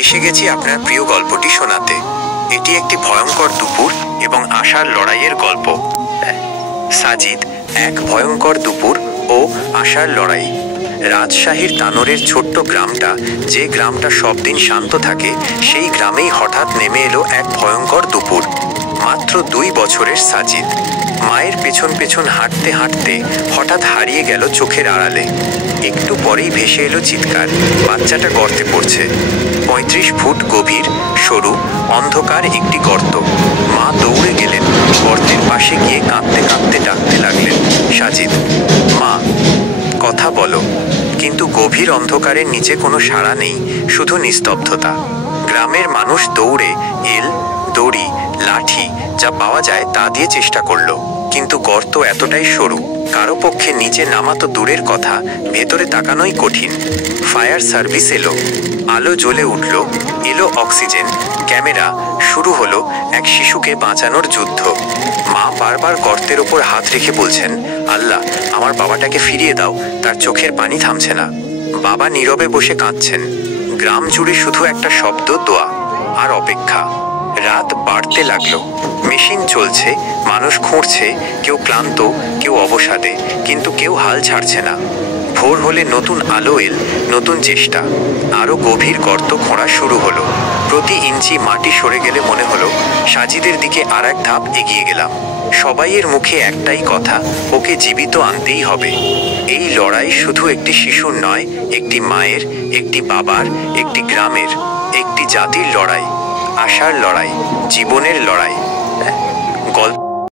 এসে গেছি আপনার প্রিয় গল্পটি শোনাতে। এটি একটি ভয়ঙ্কর দুপুর এবং আশার লড়াইয়ের গল্প। সাজিদ, এক ভয়ঙ্কর দুপুর ও আশার লড়াই। রাজশাহীর তানোরের ছোট্ট গ্রামটা, যে গ্রামটা সব দিন শান্ত থাকে, সেই গ্রামেই হঠাৎ নেমে এলো এক ভয়ঙ্কর দুপুর। মাত্র 2 বছরের সাজিদ মায়ের পেছন পেছন হাঁটতে হাঁটতে হঠাৎ হারিয়ে গেল চোখের আড়ালে। একটু পরেই ভেসে এলো চিৎকার, বাচ্চাটা গর্তে পড়ছে। 35 ফুট গভীর, সরু, অন্ধকার একটি গর্ত। মা দৌড়ে গেলেন, গর্তের পাশে গিয়ে কাঁদতে কাঁদতে ডাকতে লাগলেন, সাজিদ, মা, কথা বলো। কিন্তু গভীর অন্ধকারের নিচে কোনো সাড়া নেই, শুধু নিস্তব্ধতা। গ্রামের মানুষ দৌড়ে এল, দড়ি, লাঠি যা পাওয়া যায় তা দিয়ে চেষ্টা করলো, কিন্তু গর্ত এতটাই সরু, কারো পক্ষে নিচে নামা তো দূরের কথা, ভেতরে তাকানোই কঠিন। ফায়ার সার্ভিস এলো, আলো জ্বলে উঠল, এলো অক্সিজেন, ক্যামেরা, শুরু হলো এক শিশুকে বাঁচানোর যুদ্ধ। মা বারবার গর্তের ওপর হাত রেখে বলছেন, আল্লাহ, আমার বাবাটাকে ফিরিয়ে দাও, তার চোখের পানি থামছে না। বাবা নীরবে বসে কাঁদছেন। গ্রাম জুড়ে শুধু একটা শব্দ, দোয়া আর অপেক্ষা। রাত বাড়তে লাগলো, মেশিন চলছে, মানুষ খুঁড়ছে, কেউ ক্লান্ত, কেউ অবসাদে, কিন্তু কেউ হাল ছাড়ছে না। ভোর হলে নতুন আলো এল, নতুন চেষ্টা। আরো গভীর গর্ত খোঁড়া শুরু হলো। প্রতি ইঞ্চি মাটি সরে গেলে মনে হলো সাজিদের দিকে আর এক ধাপ এগিয়ে গেলাম। সবাইয়ের মুখে একটাই কথা, ওকে জীবিত আনতেই হবে। এই লড়াই শুধু একটি শিশুর নয়, একটি মায়ের, একটি বাবার, একটি গ্রামের, একটি জাতির লড়াই। আশার লড়াই, জীবনের লড়াই। গল্প